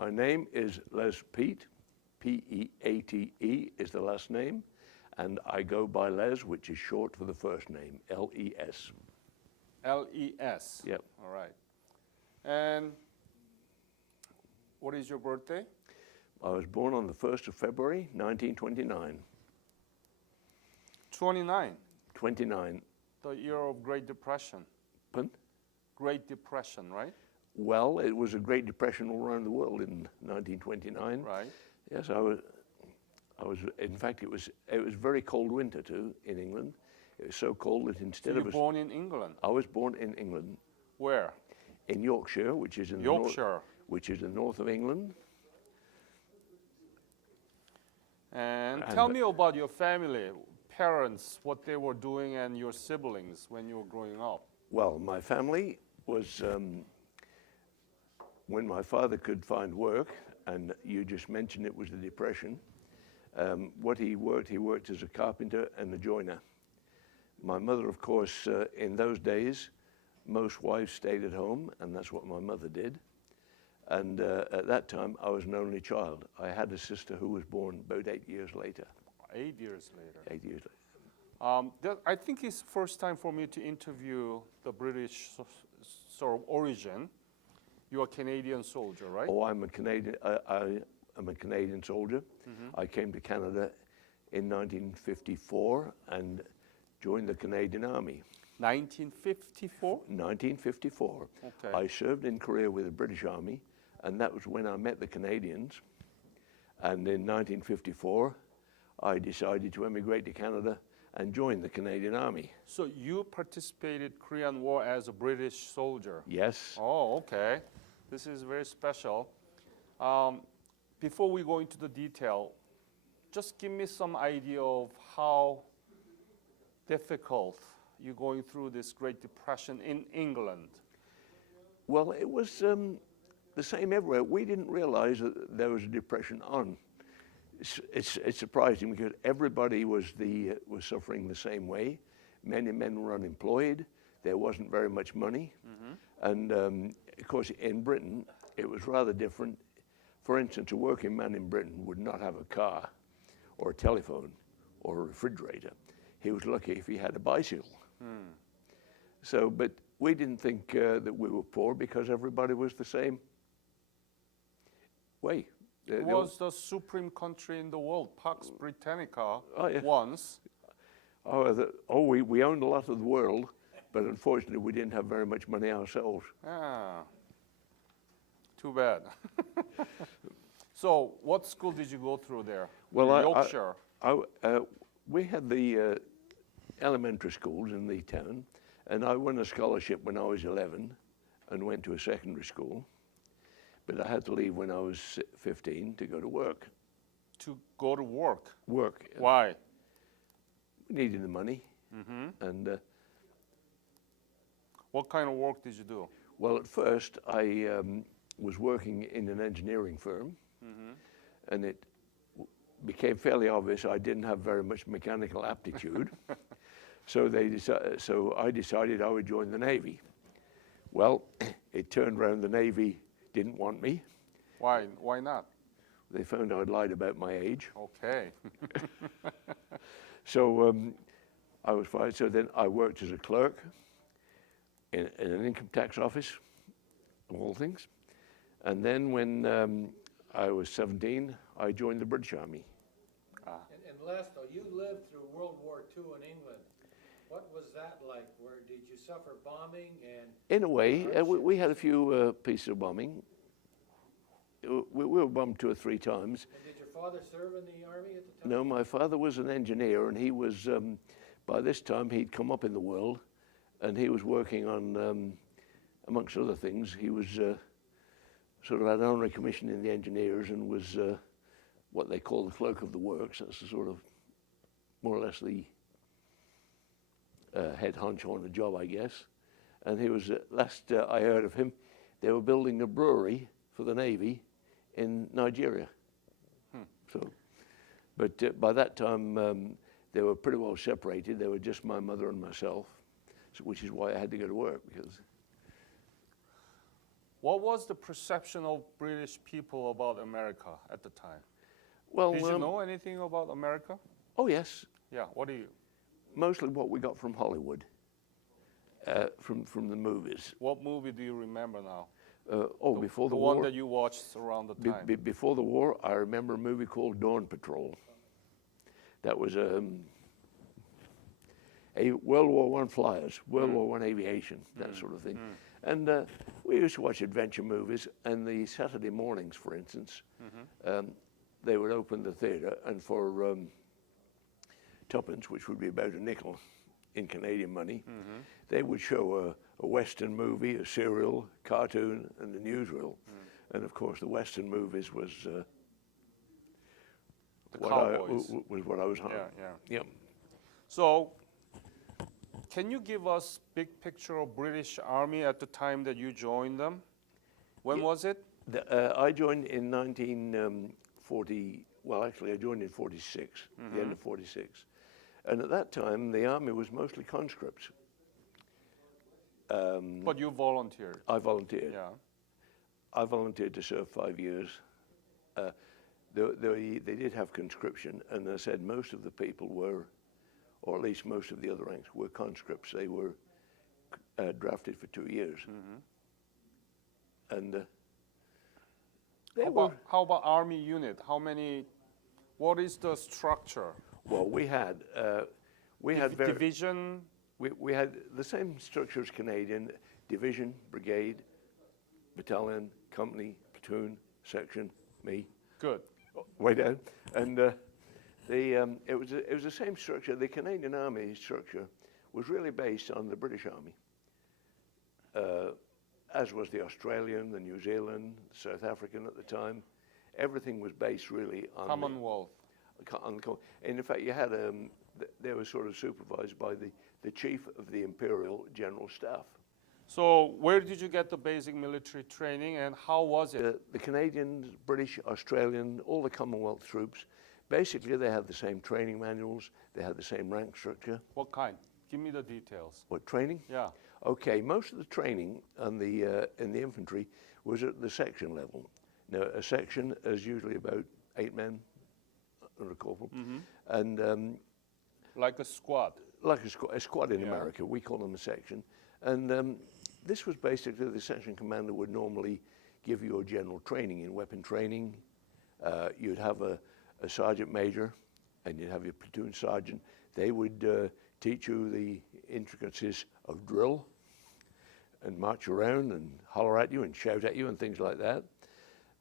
My name is Les Peate. Peate is the last name, and I go by Les, which is short for the first name, L-E-S. L-E-S. Yep. All right. And what is your birthday? I was born on the 1st of February, 1929. 29. 29. The year of Great Depression. Pardon? Great Depression, right? Well, it was a Great Depression all around the world in 1929. Right. Yes, I was. In fact, it was very cold winter too in England. It was so cold that instead So of you're born in England. I was born in England. Where? In Yorkshire, which is in Yorkshire. the north, which is the north of England. And tell me about your family, parents, what they were doing, and your siblings when you were growing up. Well, my family was, when my father could find work, and you just mentioned it was the Depression, what he worked as a carpenter and a joiner. My mother, of course, in those days, most wives stayed at home, and that's what my mother did. And at that time, I was an only child. I had a sister who was born about 8 years later. 8 years later. 8 years later. I think it's first time for me to interview the British sort of origin. You're a Canadian soldier, right? Oh, I'm a Canadian. I'm a Canadian soldier. I came to Canada in 1954 and joined the Canadian Army. 1954? 1954. Okay. I served in Korea with the British Army, and that was when I met the Canadians. And in 1954, I decided to emigrate to Canada and join the Canadian Army. So you participated Korean War as a British soldier? Yes. Oh, okay. This is very special. Before we go into the detail, just give me some idea of how difficult you're going through this Great Depression in England. Well, it was the same everywhere. We didn't realize that there was a depression on. It's surprising because everybody was suffering the same way. Many men were unemployed. There wasn't very much money. And of course, in Britain, it was rather different. For instance, a working man in Britain would not have a car or a telephone or a refrigerator. He was lucky if he had a bicycle. So, but we didn't think that we were poor because everybody was the same way. It was the supreme country in the world, Pax Britannica, yeah. once. We owned a lot of the world, but unfortunately we didn't have very much money ourselves. Ah, too bad. So, what school did you go through there? Well, in Yorkshire. We had the elementary schools in the town, and I won a scholarship when I was 11 and went to a secondary school. But I had to leave when I was 15 to go to work. To go to work? Work. Why? Needed the money. And what kind of work did you do? well, at first I was working in an engineering firm, and it became fairly obvious I didn't have very much mechanical aptitude. So I decided I would join the Navy. Well, it turned around the Navy didn't want me. Why? Why not? They found I'd lied about my age. Okay. So I was fired. So then I worked as a clerk in an income tax office, of all things. And then when I was 17, I joined the British Army. And Lesto, you lived through World War II in England. What was that like? Where did you suffer bombing and? In a way, we had a few pieces of bombing. We were bombed 2 or 3 times. And did your father serve in the army at the time? No, my father was an engineer, and he was, by this time, he'd come up in the world, and he was working on, amongst other things, he was sort of had an honorary commission in the engineers and was what they call the clerk of the works. That's the sort of, more or less the head honcho on the job, I guess. And he was, last I heard of him, they were building a brewery for the Navy in Nigeria. So, but by that time, they were pretty well separated. They were just my mother and myself, so, which is why I had to go to work, because. What was the perception of British people about America at the time? Well, Did you know anything about America? oh yes, Yeah, what do you? mostly what we got from Hollywood, from the movies. What movie do you remember now? Before the one war. that you watched around the time. Before the war, I remember a movie called Dawn Patrol. That was a World War I flyers, World War I aviation, that sort of thing. And we used to watch adventure movies, and the Saturday mornings, for instance, they would open the theatre, and for tuppence, which would be about a nickel in Canadian money, they would show a Western movie, a serial, cartoon, and a newsreel. And of course, the Western movies was what I was on. Yeah. Yep. So, can you give us big picture of British Army at the time that you joined them? When was it? I joined in 1940. Well, actually, I joined in 46, the end of 46. And at that time, the army was mostly conscripts. But you volunteered. I volunteered. Yeah. I volunteered to serve 5 years. They did have conscription, and I said most of the people were, or at least most of the other ranks, were conscripts. They were drafted for 2 years. And how about Army unit? How many? What is the structure? well, we had Division? we had the same structure as Canadian: division, brigade, battalion, company, platoon, section, me. Good. Way down, and it was the same structure. The Canadian Army structure was really based on the British Army, as was the Australian, the New Zealand, the South African at the time. Everything was based really on Commonwealth. And in fact, you had they were sort of supervised by the chief of the Imperial General Staff. So where did you get the basic military training, and how was it? The Canadians, British, Australian, all the Commonwealth troops, basically they had the same training manuals, they had the same rank structure. What kind? Give me the details. What, training? Yeah. Okay, most of the training on in the infantry was at the section level. Now, a section is usually about 8 men and a corporal. And like a squad. like a squad in Yeah. America, we call them a section. And this was basically the section commander would normally give you a general training in weapon training. You'd have a sergeant major, and you'd have your platoon sergeant. They would teach you the intricacies of drill and march around and holler at you and shout at you and things like that.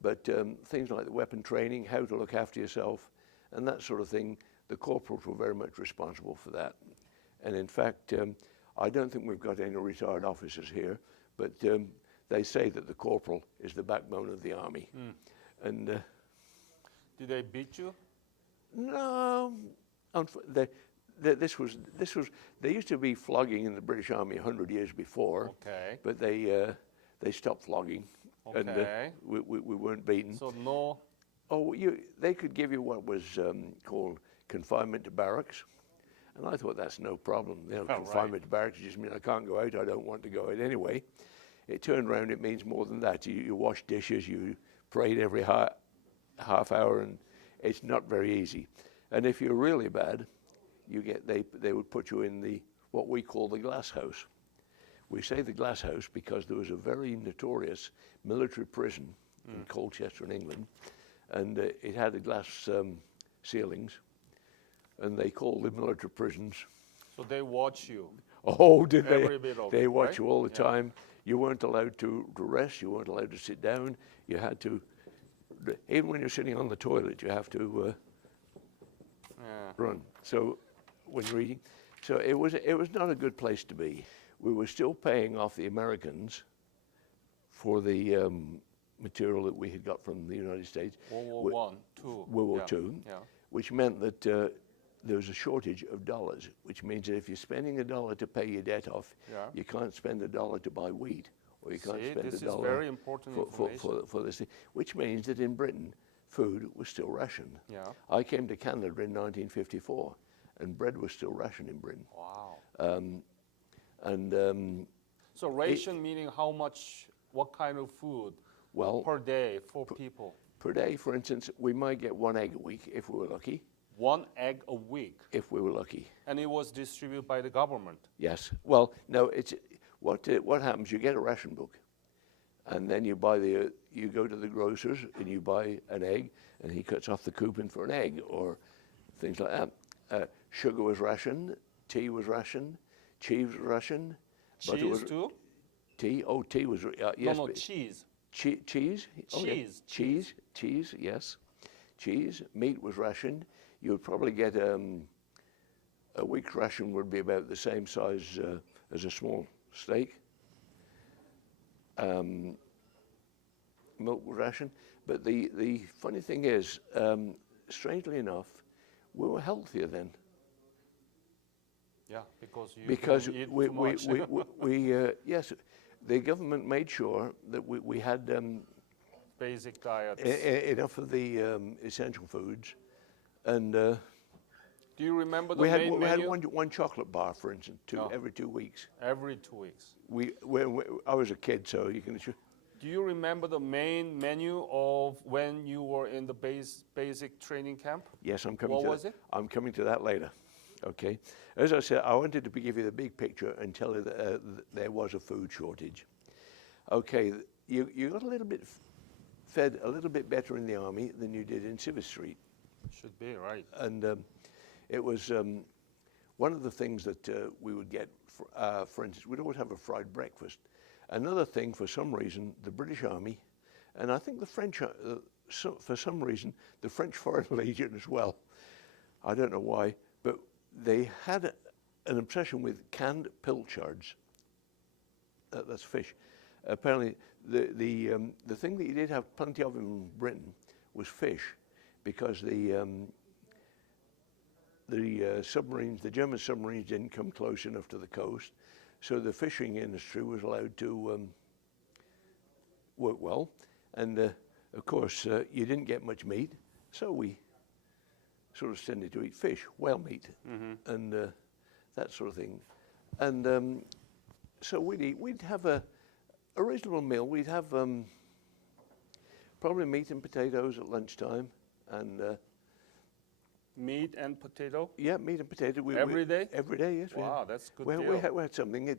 But things like the weapon training, how to look after yourself, and that sort of thing, the corporals were very much responsible for that. And in fact, I don't think we've got any retired officers here, but they say that the corporal is the backbone of the army. And Did they beat you? no, this was. There used to be flogging in the British Army 100 years before, Okay. but they stopped flogging, and Okay. we weren't beaten. So no. Oh, they could give you what was called confinement to barracks, and I thought that's no problem. Confinement to barracks just means I can't go out. I don't want to go out anyway. It turned around. It means more than that. You wash dishes. You prayed every half hour, and it's not very easy. And if you're really bad, they would put you in what we call the glass house. We say the glass house because there was a very notorious military prison in Colchester in England, and it had the glass ceilings, and they called the military prisons. So they watch you. Oh, did they? Every bit of They it, watch right? you all the Yeah. time. You weren't allowed to rest. You weren't allowed to sit down. You had to, even when you're sitting on the toilet, you have to Yeah. run. So when you're eating, so it was not a good place to be. We were still paying off the Americans for the material that we had got from the United States. World War I, II. World War Yeah. II, Yeah. which meant that there was a shortage of dollars, which means that if you're spending $1 to pay your debt off, Yeah. you can't spend $1 to buy wheat, or you can't See, spend this is $1 very important information. for this thing, which means that in Britain, food was still rationed. Yeah. I came to Canada in 1954, and bread was still rationed in Britain. Wow. And So ration meaning how much what kind of food Well, per day for people? per day, for instance, we might get 1 egg a week if we were lucky. 1 egg a week, If we were lucky, and it was distributed by the government. yes. Well, no, it's what happens. You get a ration book, and then you buy you go to the grocer's and you buy an egg, and he cuts off the coupon for an egg or things like that. Sugar was rationed, tea was rationed, cheese was rationed, butter Cheese was too? tea. Oh, tea was yes. No, but- cheese. Cheese? Oh, yeah. Cheese. Cheese, yes. Cheese. Meat was rationed. You would probably get a week's ration would be about the same size as a small steak. Milk was rationed. But the funny thing is, strangely enough, we were healthier then. Yeah, because you Because don't eat we, too much. yes, the government made sure that we had Basic diet. enough of the essential foods, and Do you remember the we had main menu? one chocolate bar, for instance, Oh. every 2 weeks. Every 2 weeks. I was a kid, so you can. Do you remember the main menu of when you were in the basic training camp? Yes, I'm coming. What to was that. it? I'm coming to that later. Okay. As I said, I wanted to give you the big picture and tell you that there was a food shortage. Okay, you got a little bit fed a little bit better in the army than you did in Civis Street. Should be, right. And it was one of the things that we would get, for instance, we'd always have a fried breakfast. Another thing, for some reason, the British Army, and I think the French, for some reason, the French Foreign Legion as well, I don't know why, but they had an obsession with canned pilchards. That's fish. Apparently, the thing that you did have plenty of in Britain was fish, because the submarines, the German submarines, didn't come close enough to the coast, so the fishing industry was allowed to work well, and of course you didn't get much meat, so we sort of tended to eat fish, whale meat, and that sort of thing, and so we'd have a reasonable meal. We'd have probably meat and potatoes at lunchtime, and Meat and potato? yeah, meat and potato. Every day? Every day, yes. Wow, that's a good we deal. had something.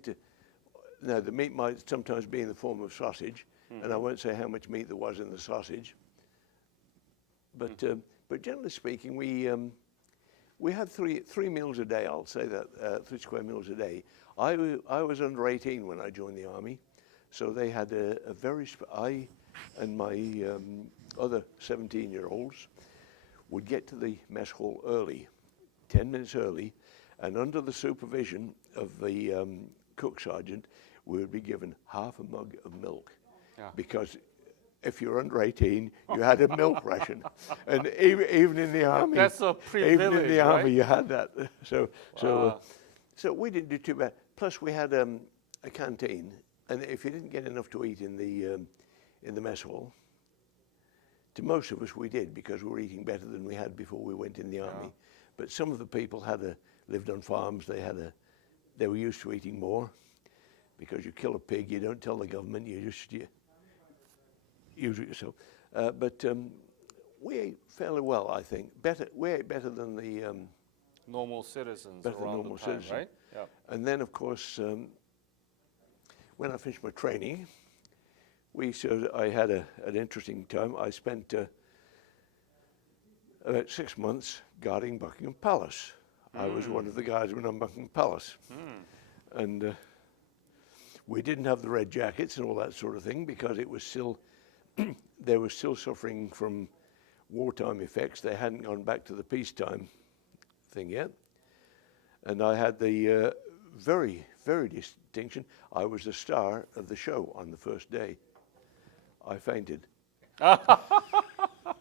Now, the meat might sometimes be in the form of sausage, and I won't say how much meat there was in the sausage. But generally speaking, we had three meals a day. I'll say that 3 square meals a day. I was under 18 when I joined the army, so they had a very. I and my other 17-year-olds would get to the mess hall early, 10 minutes early, and under the supervision of the cook sergeant, we would be given half a mug of milk. Yeah. Because if you're under 18, you had a milk ration. And even in the army, That's a privilege, even in the army, right? you had that. Wow. So we didn't do too bad. Plus, we had a canteen, and if you didn't get enough to eat in the mess hall, to most of us we did, because we were eating better than we had before we went in the army. But some of the people lived on farms. They were used to eating more, because you kill a pig, you don't tell the government, you use it yourself. But we ate fairly well, I think. We ate better than the Normal citizens better than around normal the time, citizens. right? Yeah. And then, of course, when I finished my training, I had an interesting time. I spent about 6 months guarding Buckingham Palace. I was one of the guardsmen on Buckingham Palace. And we didn't have the red jackets and all that sort of thing, because it was still, they were still suffering from wartime effects. They hadn't gone back to the peacetime thing yet. And I had the very, very distinction. I was the star of the show on the first day. I fainted.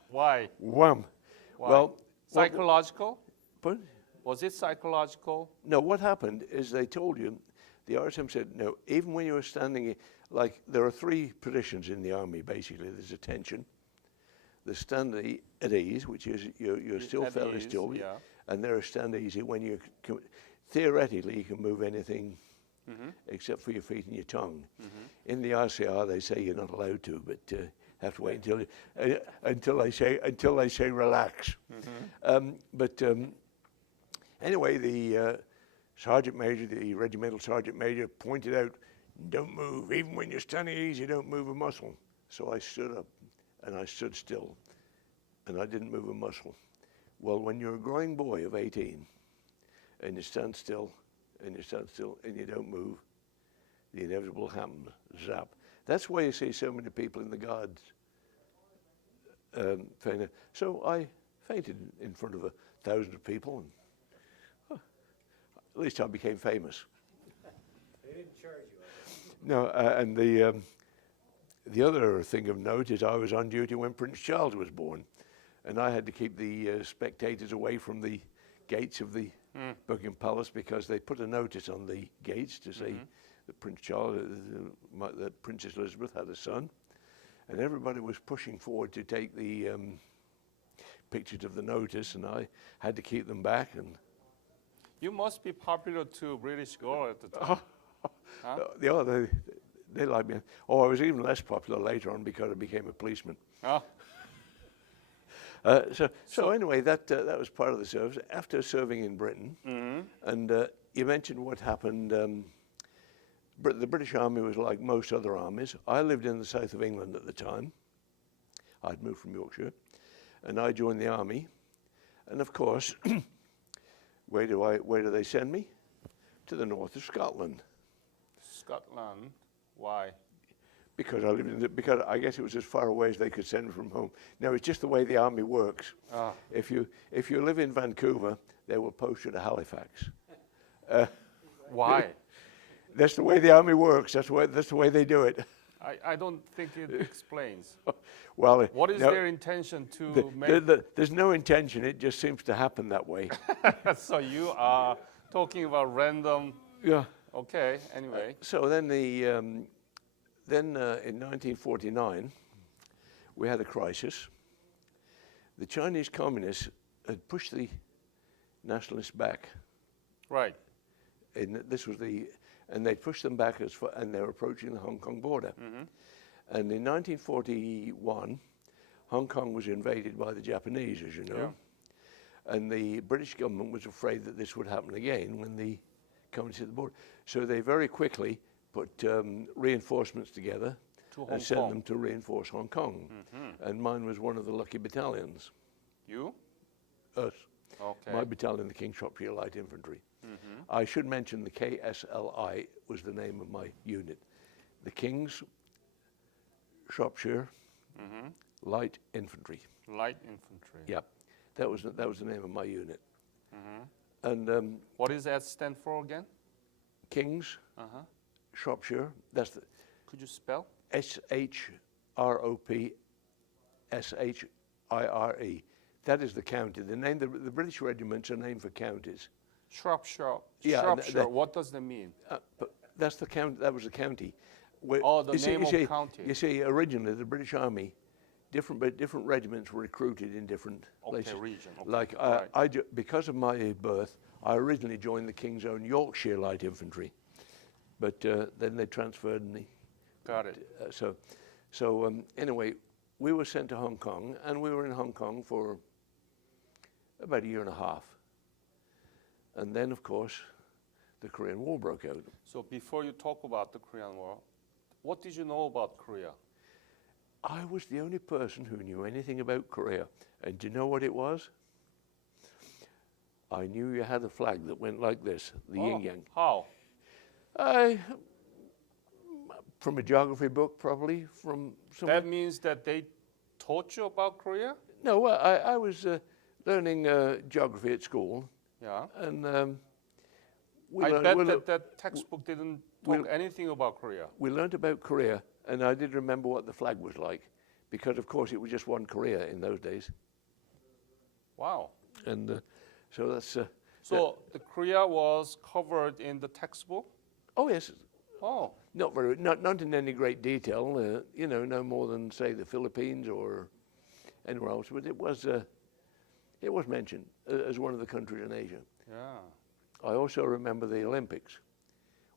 Why? Wham! Why? Well, Psychological? but Was it psychological? no, what happened is they told you, the RSM said, no, even when you were standing, like there are 3 positions in the army, basically. There's attention, the stand at ease, which is you're still At fairly ease, still, yeah. and there are stand easy when theoretically you can move anything except for your feet and your tongue. In the RCR, they say you're not allowed to, but have to wait until they say relax. Anyway, the sergeant major, the regimental sergeant major, pointed out, "Don't move, even when you're standing easy, don't move a muscle." So I stood up, and I stood still, and I didn't move a muscle. Well, when you're a growing boy of 18, and you stand still, and you don't move, the inevitable happens, zap. That's why you see so many people in the guards fainting. So I fainted in front of thousands of people, and at least I became famous. They didn't charge you, I guess. No, and the other thing of note is I was on duty when Prince Charles was born, and I had to keep the spectators away from the gates of the Buckingham Palace because they put a notice on the gates to say that Prince Charles, that Princess Elizabeth had a son, and everybody was pushing forward to take the pictures of the notice, and I had to keep them back. And You must be popular to British girl at the time. yeah, they liked me. Oh, I was even less popular later on because I became a policeman. Oh, So anyway, that was part of the service. After serving in Britain, and you mentioned what happened. The British Army was like most other armies. I lived in the south of England at the time. I'd moved from Yorkshire, and I joined the army. And of course, where do they send me? To the north of Scotland. Scotland. Why? Because I lived because I guess it was as far away as they could send from home. Now it's just the way the army works. Ah. If you live in Vancouver, they will post you to Halifax. Why? That's the way the army works. That's the way they do it. I don't think it explains. Well, What is no, their intention to make? there's no intention. It just seems to happen that way. So you are talking about random. Yeah. Okay. Anyway. So then in 1949, we had a crisis. The Chinese communists had pushed the nationalists back. Right. And they pushed them back and they were approaching the Hong Kong border. And in 1941, Hong Kong was invaded by the Japanese, as you know. Yeah. And the British government was afraid that this would happen again when the communists hit the border. So they very quickly put reinforcements together and sent them to reinforce Hong Kong. And mine was one of the lucky battalions. You? Us. Okay. My battalion, the King's Shropshire Light Infantry. I should mention the KSLI was the name of my unit. The King's Shropshire Light Infantry. Light infantry. Yep, that was the name of my unit. And What does that stand for again? King's Shropshire. That's the Could you spell? SHROPSHIRE. That is the county. The name. The British regiments are named for counties. Shropshire. Yeah, Shropshire. What does that mean? But that's the county. That was the county. Oh, the name of county. You see, originally the British Army, different regiments were recruited in different places. Region. Okay. Like right. because of my birth, I originally joined the King's Own Yorkshire Light Infantry, but then they transferred me. Got it. Anyway, we were sent to Hong Kong, and we were in Hong Kong for about a year and a half. And then, of course, the Korean War broke out. So before you talk about the Korean War, what did you know about Korea? I was the only person who knew anything about Korea. And do you know what it was? I knew you had a flag that went like this, the yin-yang. How? From a geography book, probably, from somewhere. That means that they taught you about Korea? No, I was learning geography at school. Yeah. And I bet that textbook didn't talk anything about Korea. we learned about Korea, and I did remember what the flag was like, because of course it was just one Korea in those days. Wow. And so that's. So the Korea was covered in the textbook? Oh yes, Oh. not in any great detail. No more than say the Philippines or anywhere else, but it was mentioned as one of the countries in Asia. Yeah. I also remember the Olympics,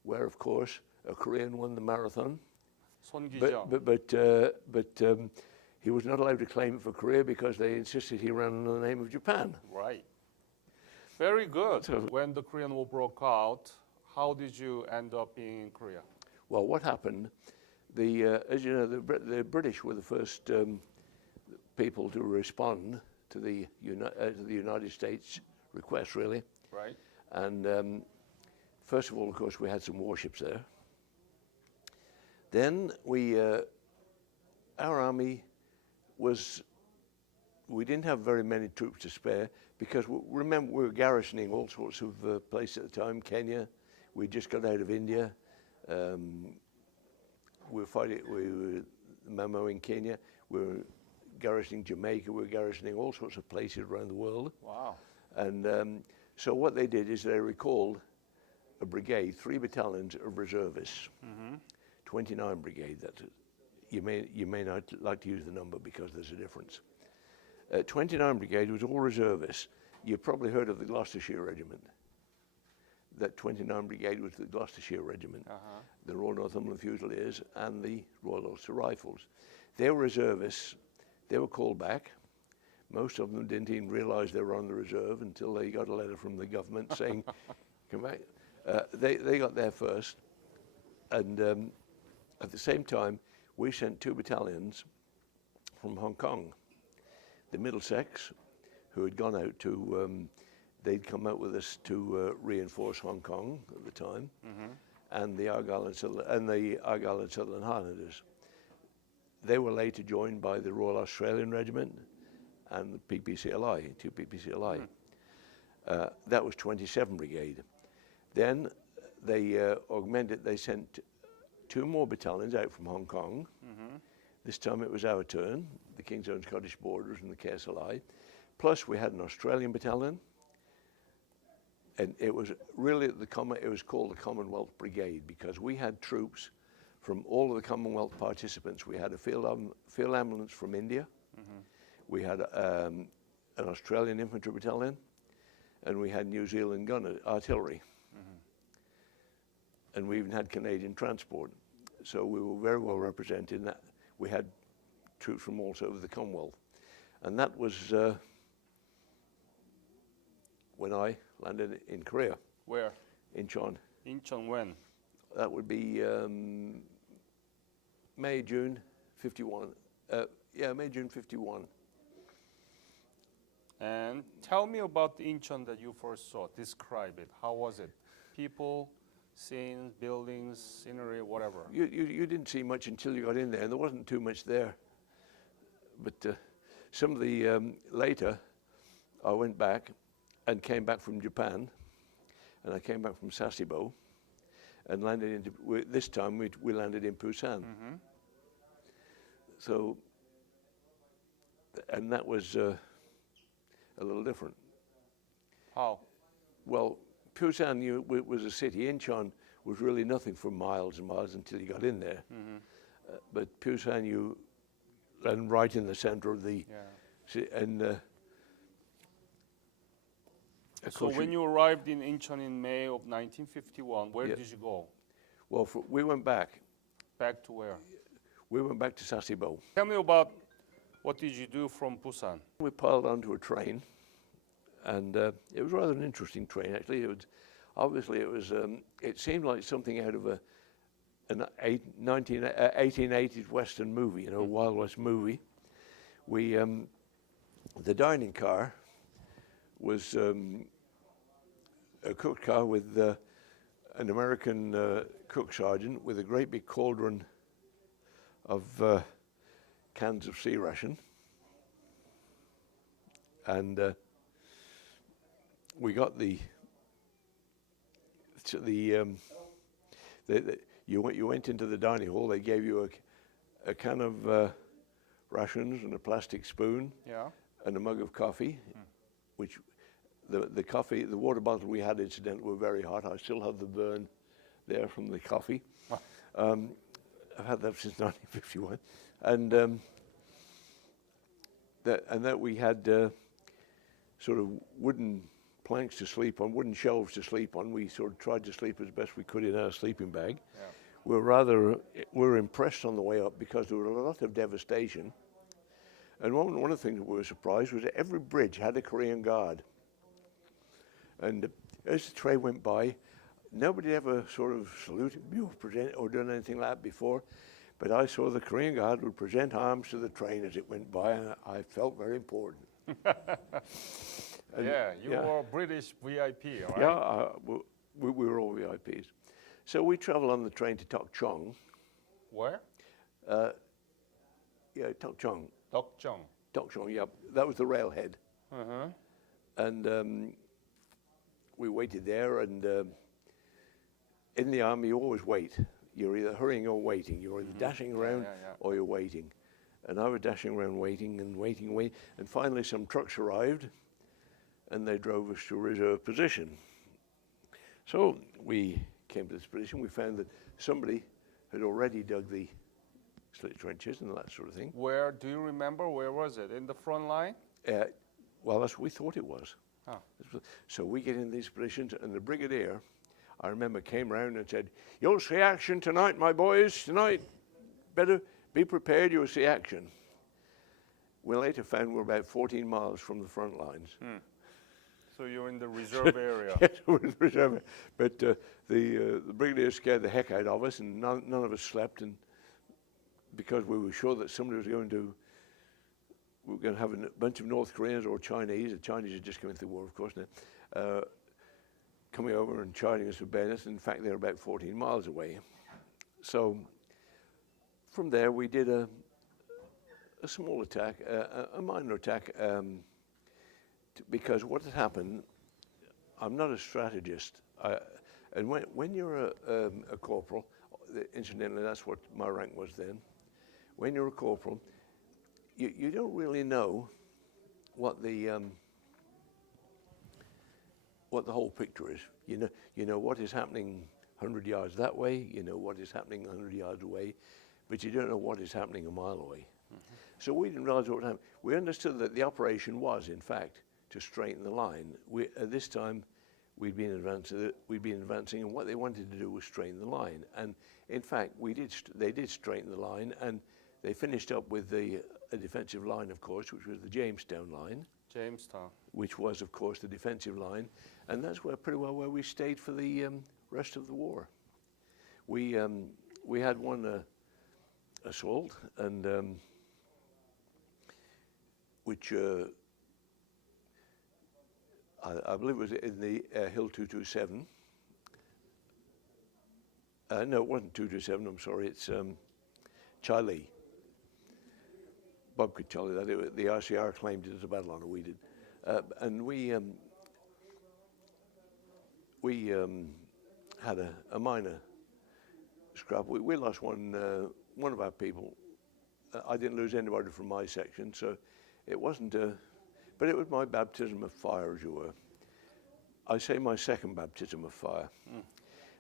where, of course, a Korean won the marathon. Son Gi-jeong. But he was not allowed to claim it for Korea because they insisted he ran under the name of Japan. Right. Very good. So- When the Korean War broke out, how did you end up being in Korea? Well, what happened? As you know, the British were the first people to respond to the United States request, really. Right. And first of all, of course, we had some warships there. Then our army we didn't have very many troops to spare because remember we were garrisoning all sorts of places at the time. Kenya, we just got out of India. We were fighting. We were Mamo in Kenya. We were garrisoning Jamaica. We were garrisoning all sorts of places around the world. Wow. And so what they did is they recalled a brigade, 3 battalions of reservists, 29 brigade. That's it. You may not like to use the number because there's a difference. 29 brigade was all reservists. You've probably heard of the Gloucestershire Regiment. That 29 brigade was the Gloucestershire Regiment, the Royal Northumberland Fusiliers and the Royal Ulster Rifles. They were reservists. They were called back. Most of them didn't even realize they were on the reserve until they got a letter from the government saying, come back. They got there first. And at the same time, we sent 2 battalions from Hong Kong. The Middlesex, who had gone out to, they'd come out with us to reinforce Hong Kong at the time, and the Argyll and Sutherland Highlanders. They were later joined by the Royal Australian Regiment and the PPCLI, 2 PPCLI. That was 27 Brigade. Then they augmented, they sent 2 more battalions out from Hong Kong. This time it was our turn, the King's Own Scottish Borders and the KSLI. Plus we had an Australian battalion, and it was really it was called the Commonwealth Brigade because we had troops from all of the Commonwealth participants. We had a field ambulance from India, we had an Australian infantry battalion, and we had New Zealand artillery. And we even had Canadian transport. So we were very well represented in that. We had troops from all over the Commonwealth. And that was when I landed in Korea. Where? Incheon. Incheon when? That would be May, June 51. May, June 51. And tell me about the Incheon that you first saw. Describe it. How was it? People, scenes, buildings, scenery, whatever. You didn't see much until you got in there, and there wasn't too much there. But some of the later, I went back and came back from Japan, and I came back from Sasebo, and landed this time we landed in Busan. So, and that was a little different. How? Well, Busan was a city. Incheon was really nothing for miles and miles until you got in there. But Busan, and right in the center of the city, and so when you arrived in Incheon in May of 1951, where did you go? Well, we went back. Back to where? We went back to Sasebo. Tell me about what did you do from Busan? We piled onto a train, and it was rather an interesting train, actually. It seemed like something out of an 1880s Western movie, Wild West movie. The dining car was a cook car with an American cook sergeant with a great big cauldron of cans of sea ration, and we got you went into the dining hall. They gave you a can of rations and a plastic spoon, and a mug of coffee, which the water bottle we had, incidentally, were very hot. I still have the burn there from the coffee. I've had that since 1951, and that we had sort of wooden planks to sleep on, wooden shelves to sleep on. We sort of tried to sleep as best we could in our sleeping bag. Yeah. We were impressed on the way up because there was a lot of devastation. And one of the things that we were surprised was that every bridge had a Korean guard. And as the train went by, nobody ever sort of saluted me or done anything like that before. But I saw the Korean guard would present arms to the train as it went by, and I felt very important. Yeah, you were a British VIP, right? Yeah, we were all VIPs. So we traveled on the train to Tokchong. Where? Yeah, Tokchong. Dokjeong. Tokchong, yeah. That was the railhead. Uh-huh. And we waited there, and in the army you always wait. You're either hurrying or waiting. You're either dashing around or you're waiting. And I was dashing around waiting and waiting and waiting. And finally some trucks arrived, and they drove us to a reserve position. So we came to this position. We found that somebody had already dug the slit trenches and that sort of thing. Where, do you remember, where was it? In the front line? Well, that's what we thought it was. Oh. So we get in these positions, and the brigadier, I remember, came round and said, "You'll see action tonight, my boys, tonight. Better be prepared, you'll see action." We later found we're about 14 miles from the front lines. So you're in the reserve area. Yes, we're in the reserve. But the brigadier scared the heck out of us, and none of us slept, and because we were sure that somebody was going to, we were going to have a bunch of North Koreans or Chinese. The Chinese had just come into the war, of course, now, coming over and charging us with bayonets. In fact, they were about 14 miles away. So from there, we did a small attack, a minor attack, because what had happened, I'm not a strategist, and when you're a corporal, incidentally, that's what my rank was then. When you're a corporal, you don't really know what the whole picture is. You know what is happening 100 yards that way. You know what is happening 100 yards away, but you don't know what is happening a mile away. Mm-hmm. So we didn't realize what happened. We understood that the operation was, in fact, to straighten the line. At this time, we'd been advancing, and what they wanted to do was straighten the line. And in fact, they did straighten the line, and they finished up with a defensive line, of course, which was the Jamestown line. Jamestown. Which was, of course, the defensive line, and that's pretty well where we stayed for the rest of the war. We had one assault, and which I believe was in the Hill 227. No, it wasn't 227. I'm sorry. It's Charlie. Bob could tell you that. The RCR claimed it as a battle honor. We did, and we had a minor scrap. We lost one of our people. I didn't lose anybody from my section, so it wasn't. But it was my baptism of fire, as you were. I say my second baptism of fire.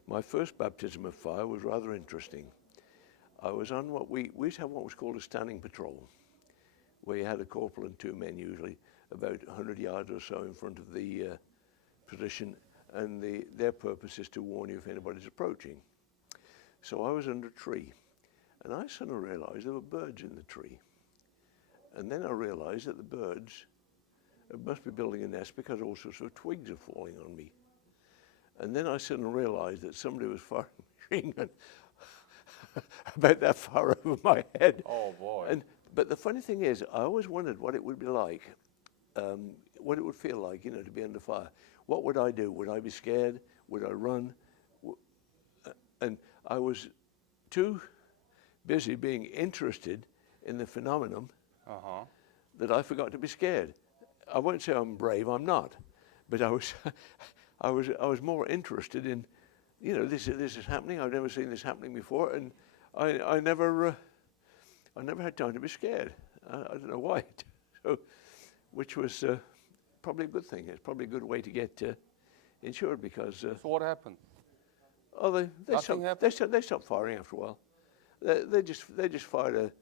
My first baptism of fire was rather interesting. I was on we used to have what was called a standing patrol, where you had a corporal and two men usually about 100 yards or so in front of the position, and their purpose is to warn you if anybody's approaching. So I was under a tree, and I suddenly realized there were birds in the tree. And then I realized that the birds must be building a nest because all sorts of twigs are falling on me. And then I suddenly realized that somebody was firing a machine gun about that far over my head. Oh boy. But the funny thing is, I always wondered what it would be like, what it would feel like, to be under fire. What would I do? Would I be scared? Would I run? And I was too busy being interested in the phenomenon that I forgot to be scared. I won't say I'm brave, I'm not, but I was more interested in, this is happening. I've never seen this happening before, and I never had time to be scared. I don't know why. So, which was probably a good thing. It's probably a good way to get insured because. So what happened? Oh, they stopped firing after a while. They just fired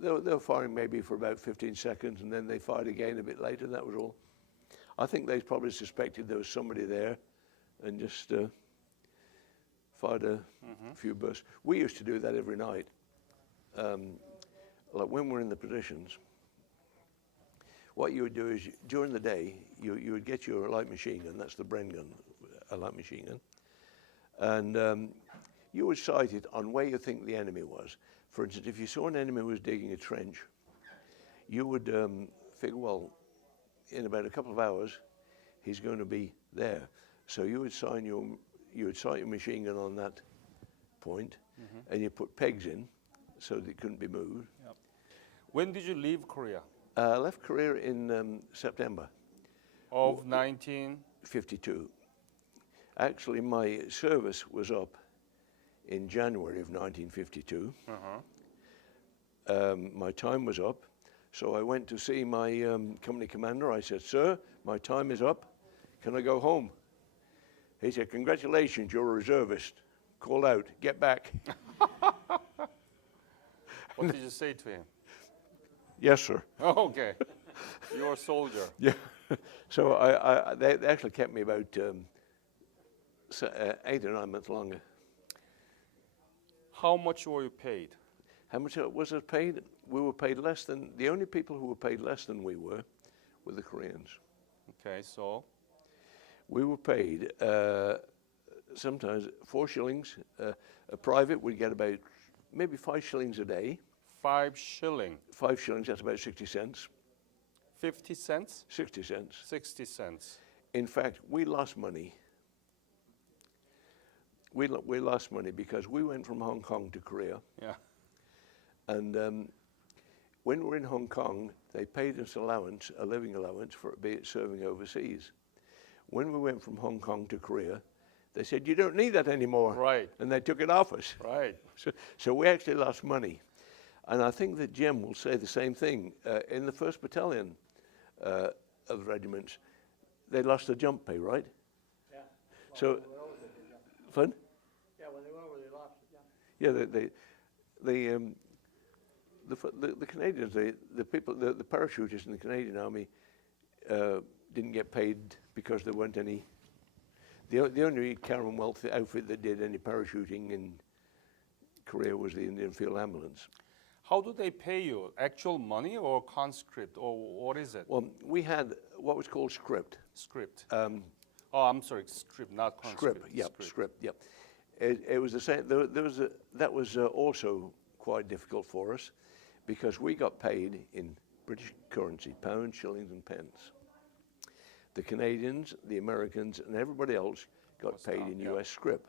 they were firing maybe for about 15 seconds, and then they fired again a bit later. That was all. I think they probably suspected there was somebody there and just fired a few bursts. We used to do that every night. Like when we're in the positions, what you would do is during the day, you would get your light machine gun, that's the Bren gun, a light machine gun, and you would sight it on where you think the enemy was. For instance, if you saw an enemy was digging a trench, you would figure, well, in about a couple of hours, he's going to be there. So you would sight your machine gun on that point, and you put pegs in so that it couldn't be moved. Yep. When did you leave Korea? I left Korea in September Of 19? 52. Actually, my service was up in January of 1952. My time was up, so I went to see my company commander. I said, "Sir, my time is up. Can I go home?" He said, "Congratulations, you're a reservist. Call out, get back." What did you say to him? Yes, sir. Oh, okay. You're a soldier. Yeah. So they actually kept me about 8 or 9 months longer. How much were you paid? How much was it paid? We were paid less than, the only people who were paid less than we were the Koreans. Okay, so We were paid sometimes 4 shillings. A private would get about maybe 5 shillings a day. 5 shilling. 5 shillings, that's about 60 cents. 50 cents? 60 cents. 60 cents. In fact, we lost money. We lost money because we went from Hong Kong to Korea. Yeah. And when we were in Hong Kong, they paid us allowance, a living allowance for serving overseas. When we went from Hong Kong to Korea, they said, "You don't need that anymore." Right. And they took it off us. Right. So we actually lost money. And I think that Jim will say the same thing. In the 1st Battalion of the regiments, they lost the jump pay, right? Yeah. So, when they went over, they did, yeah. fun? Yeah, when they went over, they lost it, yeah. Yeah, the Canadians, the people, the parachutists in the Canadian Army didn't get paid because there weren't any. The only Commonwealth outfit that did any parachuting in Korea was the Indian Field Ambulance. How do they pay you? Actual money or conscript, or what is it? Well, we had what was called script. Script. Oh, I'm sorry, script, not conscript. Script, yeah, script, yeah. It was the same. That was also quite difficult for us because we got paid in British currency, pounds, shillings, and pence. The Canadians, the Americans, and everybody else got paid in US script.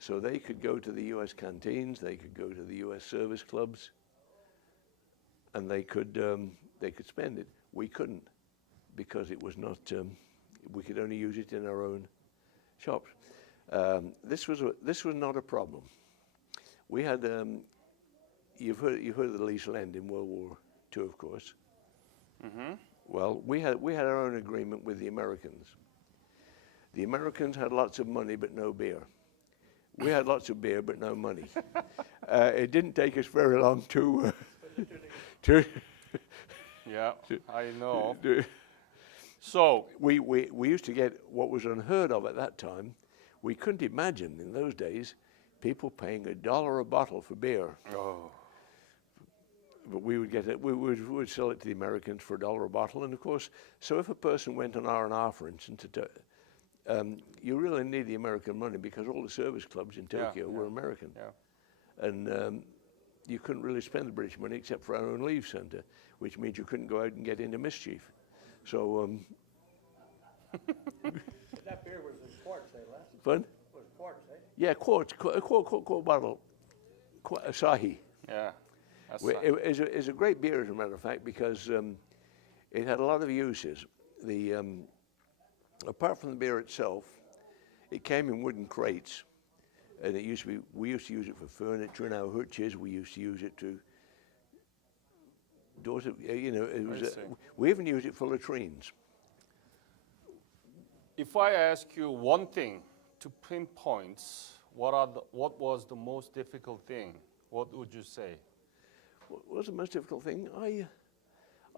So they could go to the US canteens, they could go to the US service clubs, and they could spend it. We couldn't because it was not. We could only use it in our own shops. This was not a problem. We had. You've heard of the lease land in World War II, of course. Mm-hmm. Well, we had our own agreement with the Americans. The Americans had lots of money but no beer. We had lots of beer but no money. It didn't take us very long to. Yeah, I know. to So we used to get what was unheard of at that time. We couldn't imagine in those days people paying $1 a bottle for beer. oh, But we would get it. We would sell it to the Americans for $1 a bottle, and of course, so if a person went on R&R, for instance, you really need the American money because all the service clubs in Tokyo were American, and you couldn't really spend the British money except for our own leave centre, which means you couldn't go out and get into mischief. So That beer was in quarts, eh, Les? fun. It was quarts, eh? Yeah, quart bottle, Asahi. yeah. That's It is a great beer, as a matter of fact, because it had a lot of uses. Apart from the beer itself, it came in wooden crates, and we used to use it for furniture in our hutches. We used to use it to doors. We even used it for latrines. If I ask you one thing to pinpoint, what was the most difficult thing? What would you say? What was the most difficult thing?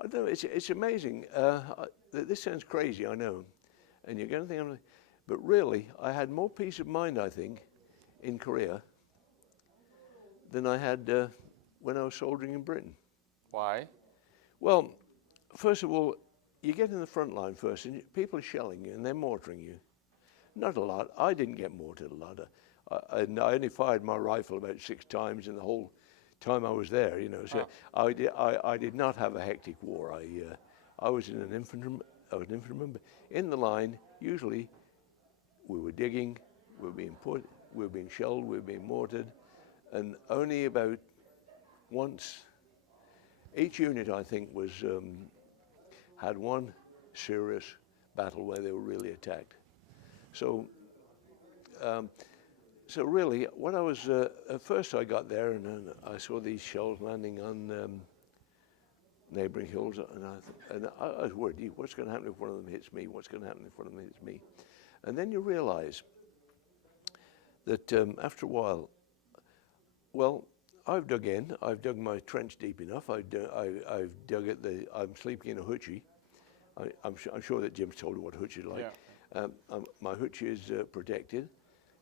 I don't know, it's amazing. This sounds crazy, I know. And you're going to think, but really, I had more peace of mind, I think, in Korea than I had when I was soldiering in Britain. Why? Well, first of all, you get in the front line first, and people are shelling you, and they're mortaring you. Not a lot. I didn't get mortared a lot. I only fired my rifle about 6 times in the whole time I was there, you know. So I did not have a hectic war. I was in an infantryman. I was an infantryman. But in the line, usually, we were digging, we were being shelled, we were being mortared, and only about once, each unit I think was had one serious battle where they were really attacked. So, so really, when I was at first I got there and I saw these shells landing on neighbouring hills, and I was worried, what's going to happen if one of them hits me? What's going to happen if one of them hits me? And then you realise that after a while, well, I've dug my trench deep enough. I've dug it. I'm sleeping in a hutchie. I'm sure that Jim's told you what hutchie is like. Yeah. My hutchie is protected.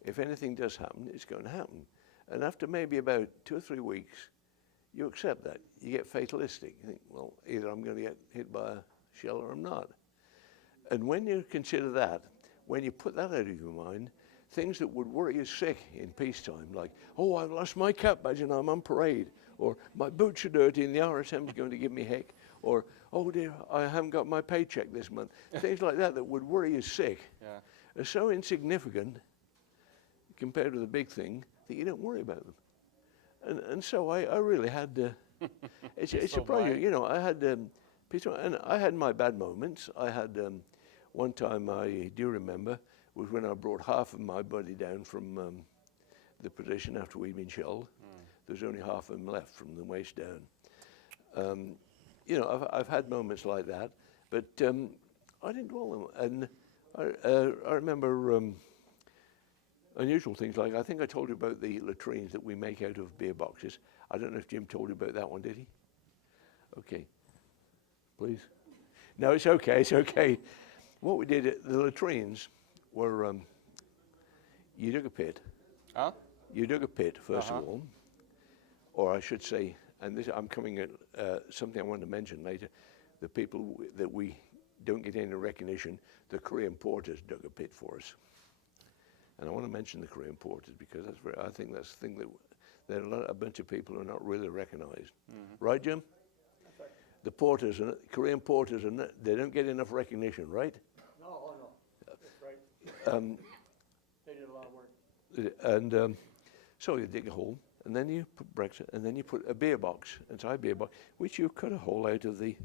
If anything does happen, it's going to happen. And after maybe about 2 or 3 weeks, you accept that. You get fatalistic. You think, well, either I'm going to get hit by a shell or I'm not. And when you consider that, when you put that out of your mind, things that would worry you sick in peacetime, like, oh, I've lost my cap badge and I'm on parade, or my boots are dirty and the RSM's going to give me heck, or, oh dear, I haven't got my paycheck this month. Things like that that would worry you sick are so insignificant compared to the big thing that you don't worry about them. And so I really had, it's surprising, you know, I had peacetime, and I had my bad moments. I had one time I do remember was when I brought half of my body down from the position after we'd been shelled. There's only half of them left from the waist down. You know, I've had moments like that, but I didn't dwell on them. And I remember unusual things like, I think I told you about the latrines that we make out of beer boxes. I don't know if Jim told you about that one, did he? Okay, please. No, it's okay, it's okay. What we did, the latrines were, you dug a pit. Huh? You dug a pit, first of all, or I should say, and this, I'm coming at something I want to mention later, the people that we don't get any recognition, the Korean porters dug a pit for us. And I want to mention the Korean porters because that's I think that's the thing that there are a bunch of people who are not really recognized. Right, Jim? That's right. The porters, Korean porters, they don't get enough recognition, right? No, that's right. They did a lot of work. And so you dig a hole, and then you put bricks, and then you put a beer box, inside a beer box, which you cut a hole out of the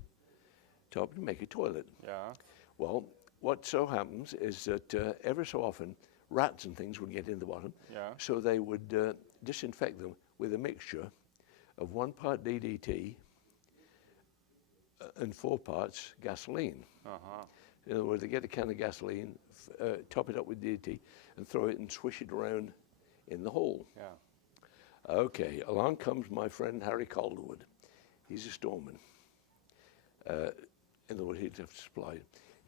top to make a toilet. Yeah. Well, what so happens is that ever so often, rats and things would get in the bottom, so they would disinfect them with a mixture of 1 part DDT and 4 parts gasoline. In other words, they get a can of gasoline, top it up with DDT, and throw it and swish it around in the hole. Yeah. Okay, along comes my friend Harry Calderwood. He's a storeman. In other words, he'd have to supply.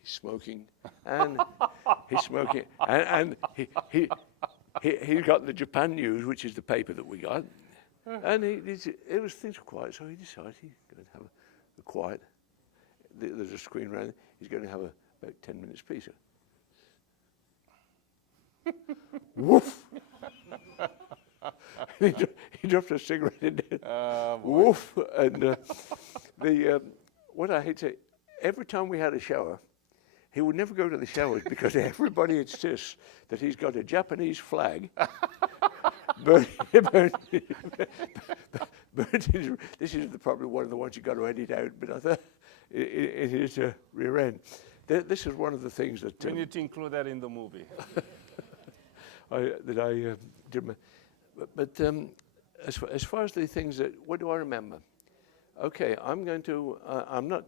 He's smoking, and he's smoking, and he's got the Japan News, which is the paper that we got, and it was things were quiet, so he decided he's going to have a quiet. There's a screen around. He's going to have about 10 minutes pizza. Woof! he dropped a cigarette in there. Woof! And what I hate to say, every time we had a shower, he would never go to the showers because everybody insists that he's got a Japanese flag. This is probably one of the ones you got to edit out, but I thought it is a rear end. This is one of the things that We need to include that in the movie. I did. But as far as the things that, what do I remember? Okay, I'm going to. I'm not.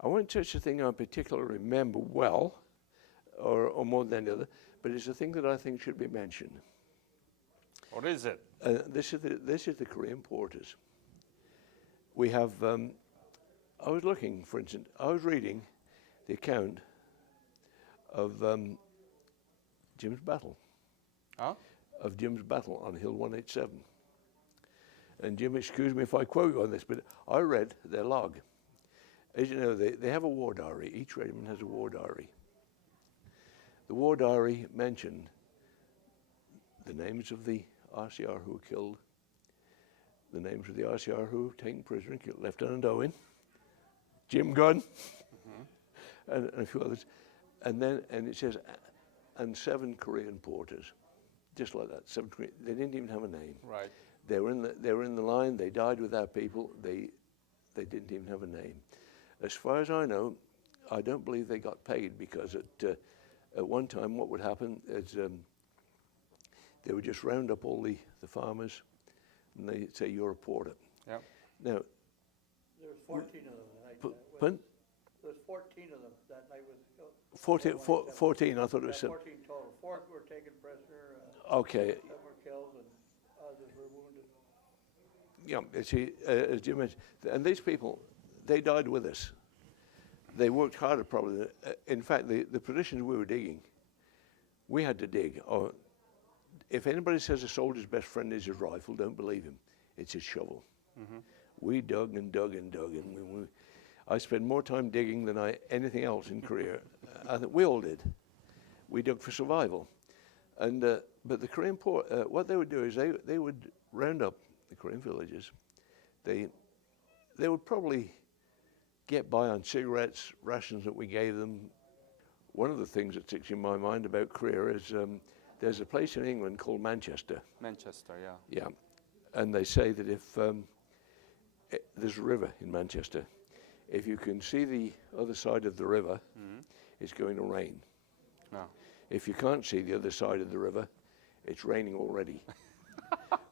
I won't touch the thing I particularly remember well, or more than the other, but it's a thing that I think should be mentioned. What is it? This is the Korean porters. We have I was looking, for instance, I was reading the account of Jim's battle, Huh? On Hill 187. And Jim, excuse me if I quote you on this, but I read their log. As you know, they have a war diary. Each regiment has a war diary. The war diary mentioned the names of the RCR who were killed, the names of the RCR who were taken prisoner, Lieutenant Owen, Jim Gunn, and a few others. And it says, and 7 Korean porters, just like that. 7 Korean, they didn't even have a name. Right. They were in the line. They died with our people. They didn't even have a name. As far as I know, I don't believe they got paid, because at one time what would happen is they would just round up all the farmers, and they'd say, "You're a porter." Yeah. Now, There was 14 of them that night. pardon? There was 14 of them that night with. 14, I thought it was 7. 14 total. 4 were taken prisoner. Okay. Some were killed and others were wounded. Yeah, see, as Jim mentioned, and these people, they died with us. They worked harder probably. In fact, the positions we were digging, we had to dig. Or if anybody says a soldier's best friend is his rifle, don't believe him. It's his shovel. We dug and dug and dug, and I spent more time digging than anything else in Korea. I think we all did. We dug for survival. And but the Korean what they would do is they would round up the Korean villages. They would probably get by on cigarettes, rations that we gave them. One of the things that sticks in my mind about Korea is there's a place in England called Manchester. Manchester, yeah. Yeah, and they say that if there's a river in Manchester, if you can see the other side of the river, it's going to rain. No. If you can't see the other side of the river, it's raining already.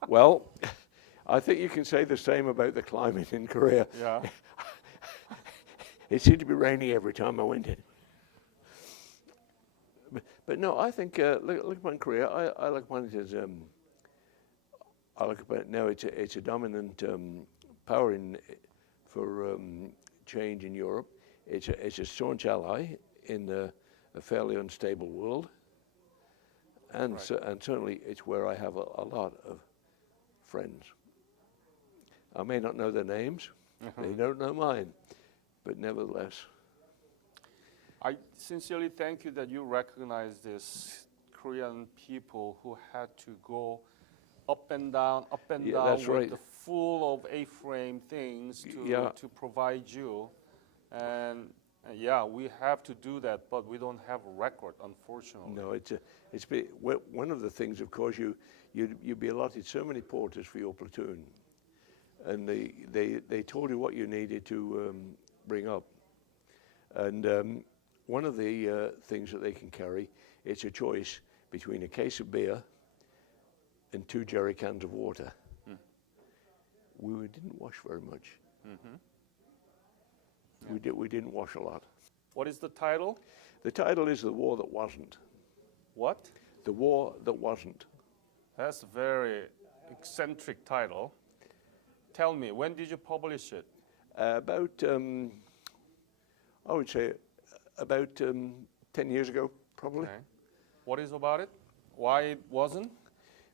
Well, I think you can say the same about the climate in Korea. Yeah. It seemed to be raining every time I went in. But no, I think look upon Korea. I look upon it as I look upon it now. It's a dominant power for change in Europe. It's a staunch ally in a fairly unstable world, and Right. and certainly it's where I have a lot of friends. I may not know their names; they don't know mine, but nevertheless. I sincerely thank you that you recognize this Korean people who had to go up and down Yeah, that's with right. the full of A-frame things Yeah. to provide you. And yeah, we have to do that, but we don't have a record, unfortunately. No, one of the things. Of course, you'd be allotted so many porters for your platoon, and they told you what you needed to bring up, and one of the things that they can carry, it's a choice between a case of beer and 2 jerry cans of water. We didn't wash very much. We didn't wash a lot. What is the title? The title is The War That Wasn't. What? The War That Wasn't. That's a very eccentric title. Tell me, when did you publish it? About, I would say, about 10 years ago, probably. Okay. What is about it? Why it wasn't?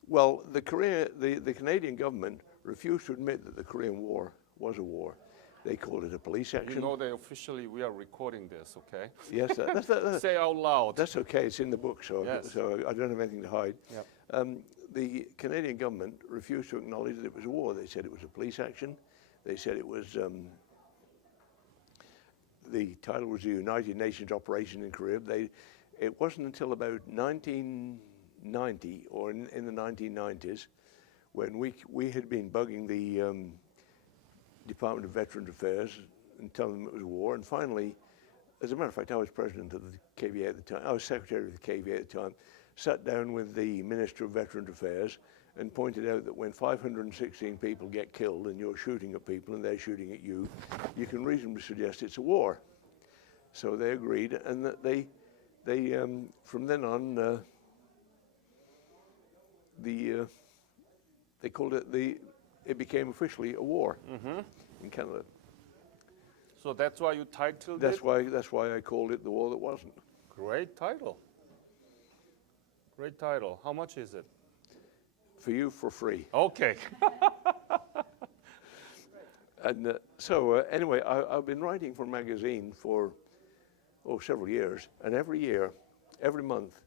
Well, the Canadian government refused to admit that the Korean War was a war. They called it a police action. You know that officially we are recording this, okay? Yes, Say out loud. that's okay. It's in the book, so Yes. so I don't have anything to hide. Yep. The Canadian government refused to acknowledge that it was a war. They said it was a police action. They said it was. The title was the United Nations operation in Korea. It wasn't until about 1990 or in the 1990s when we had been bugging the Department of Veterans Affairs and telling them it was a war. And finally, as a matter of fact, I was president of the KVA at the time. I was secretary of the KVA at the time. Sat down with the Minister of Veterans Affairs and pointed out that when 516 people get killed and you're shooting at people and they're shooting at you, you can reasonably suggest it's a war. So they agreed, and that they from then on they called it it became officially a war in Canada. So that's why you titled That's it? why I called it The War That Wasn't. Great title. Great title. How much is it? For you, for free. Okay. And anyway, I've been writing for a magazine for several years, and every year, every month,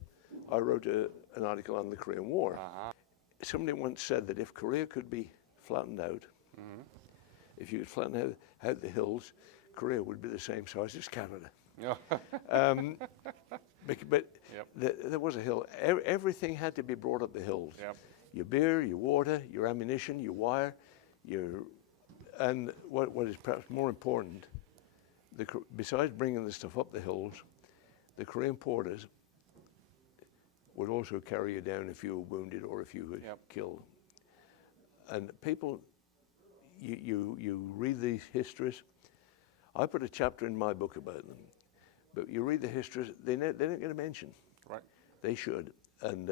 I wrote an article on the Korean War. Somebody once said that if Korea could be flattened out, if you could flatten out the hills, Korea would be the same size as Canada. But Yep. there was a hill. Everything had to be brought up the hills. Yep. Your beer, your water, your ammunition, your wire, and what is perhaps more important, besides bringing the stuff up the hills, the Korean porters would also carry you down if you were wounded or if you were Yep. killed. And people, you read these histories. I put a chapter in my book about them, but you read the histories, they're not going to mention. Right. They should. And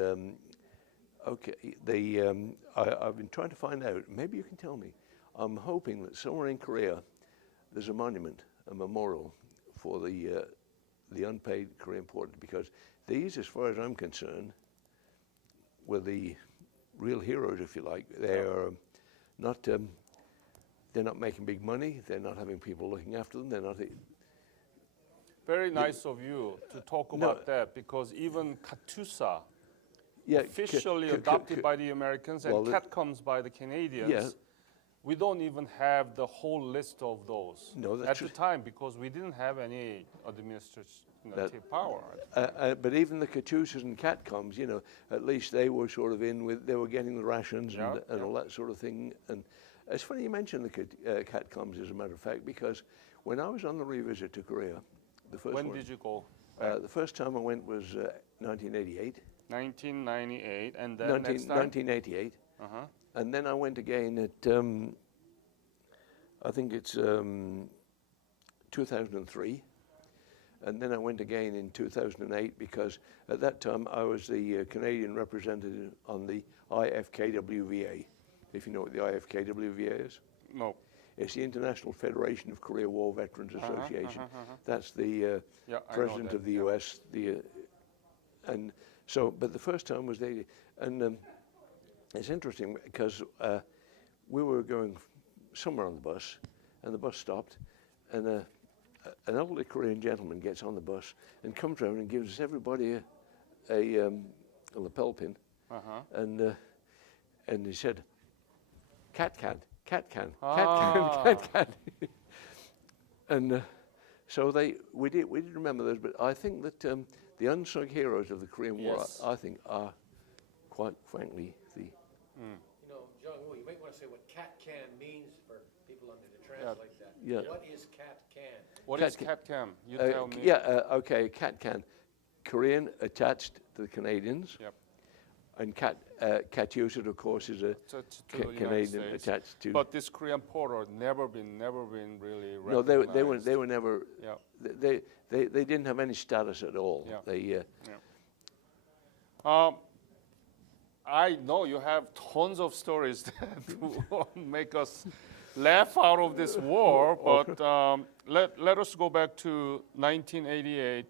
I've been trying to find out. Maybe you can tell me. I'm hoping that somewhere in Korea there's a monument, a memorial for the unpaid Korean porters, because these, as far as I'm concerned, were the real heroes, if you like. They are not. They're not making big money. They're not having people looking after them. They're not. Very nice of you to talk about that, because even Katyusha, officially adopted by the Americans and CATCOMs by the Canadians, we don't even have the whole list of those at the time, because we didn't have any administrative power. But even the Katyushas and CATCOMs, at least they were sort of they were getting the rations and all that sort of thing. And it's funny you mentioned the CATCOMs, as a matter of fact, because when I was on the revisit to Korea, the first When one, did you go? The first time I went was 1988. 1998, and then next time? 1988. And then I went again at, I think it's 2003. And then I went again in 2008, because at that time I was the Canadian representative on the IFKWVA, if you know what the IFKWVA is. No. It's the International Federation of Korea War Veterans Association. That's the president of the US. And so, but the first time was they, and it's interesting because we were going somewhere on the bus, and the bus stopped, and an elderly Korean gentleman gets on the bus and comes around and gives everybody a lapel pin, and he said, "Cat can, cat can, cat can." And so we did remember those, but I think that the unsung heroes of the Korean War, I think, are quite frankly the. Jung-woo, you might want to say what cat can means for people under to translate that. Yeah. What is cat can? What is CATCAM? You tell me. Okay, cat can. Korean attached to the Canadians. Yep. And Katyusha, of course, is a To the United Canadian States. attached to. But this Korean porter never been really No, recognized. they were never. Yeah. They didn't have any status at all. Yeah. They. I know you have tons of stories that will make us laugh out of this war, but let us go back to 1988,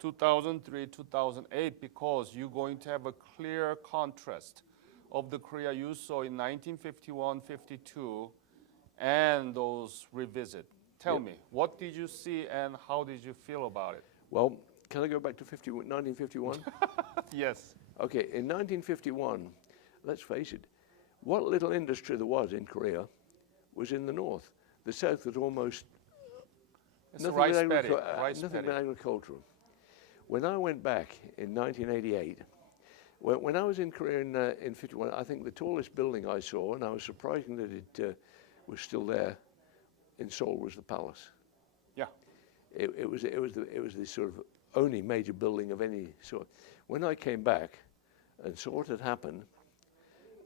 2003, 2008, because you're going to have a clear contrast of the Korea you saw in 1951, 52, and those revisit. Tell me, what did you see and how did you feel about it? Well, can I go back to 1951? Yes. Okay, in 1951, let's face it, what little industry there was in Korea was in the north. The south was almost nothing but agricultural. When I went back in 1988, when I was in Korea in 51, I think the tallest building I saw, and I was surprised that it was still there in Seoul, was the palace. Yeah. It was the sort of only major building of any sort. When I came back and saw what had happened.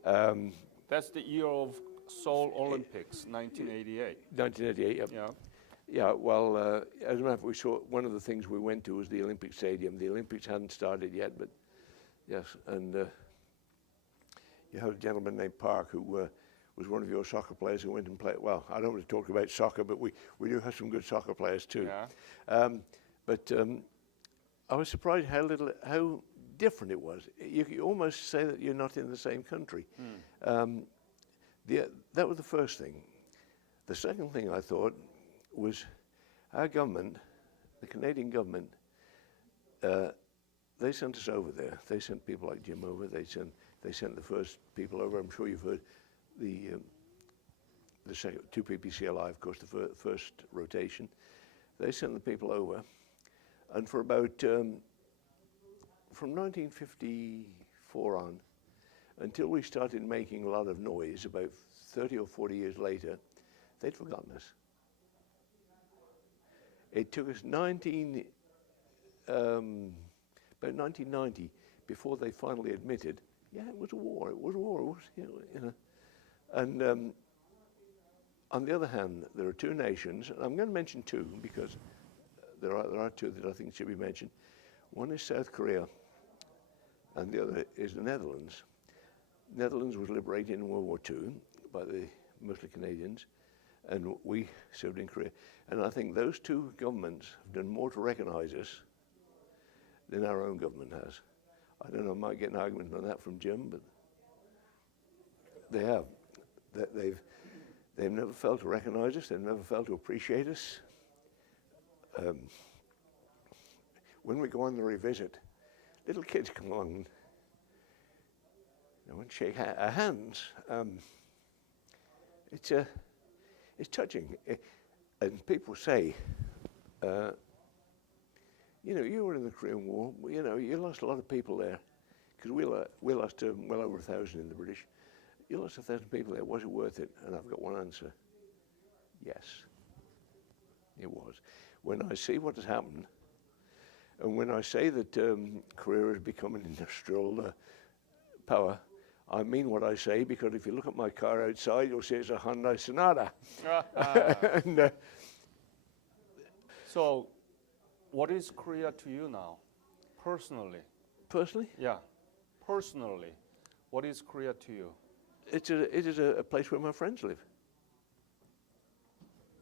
That's the year of Seoul Olympics, 1988. 1988, yep. Yeah. Yeah, well, as a matter of fact, we saw one of the things we went to was the Olympic Stadium. The Olympics hadn't started yet, but yes, and you had a gentleman named Park who was one of your soccer players who went and played. Well, I don't want to talk about soccer, but we do have some good soccer players too. Yeah. But I was surprised how different it was. You could almost say that you're not in the same country. That was the first thing. The second thing I thought was our government, the Canadian government, they sent us over there. They sent people like Jim over. They sent the first people over. I'm sure you've heard the second, 2 PPCLI, of course, the first rotation. They sent the people over, and for about from 1954 on, until we started making a lot of noise, about 30 or 40 years later, they'd forgotten us. It took us about 1990 before they finally admitted, yeah, it was a war. It was a war. It was, you know. And on the other hand, there are 2 nations, and I'm going to mention 2 because there are 2 that I think should be mentioned. One is South Korea, and the other is the Netherlands. Netherlands was liberated in World War II by the mostly Canadians, and we served in Korea. And I think those 2 governments have done more to recognize us than our own government has. I don't know, I might get an argument on that from Jim, but they have. They've never failed to recognize us. They've never failed to appreciate us. When we go on the revisit, little kids come along and shake our hands. It's touching. And people say, you know, you were in the Korean War. You know, you lost a lot of people there, because we lost well over 1,000 in the British. You lost 1,000 people there. Was it worth it? And I've got one answer: yes, it was. When I see what has happened, and when I say that Korea has become an industrial power, I mean what I say, because if you look at my car outside, you'll see it's a Hyundai Sonata. And, So, what is Korea to you now, personally? personally, Yeah, personally, what is Korea to you? it is a place where my friends live.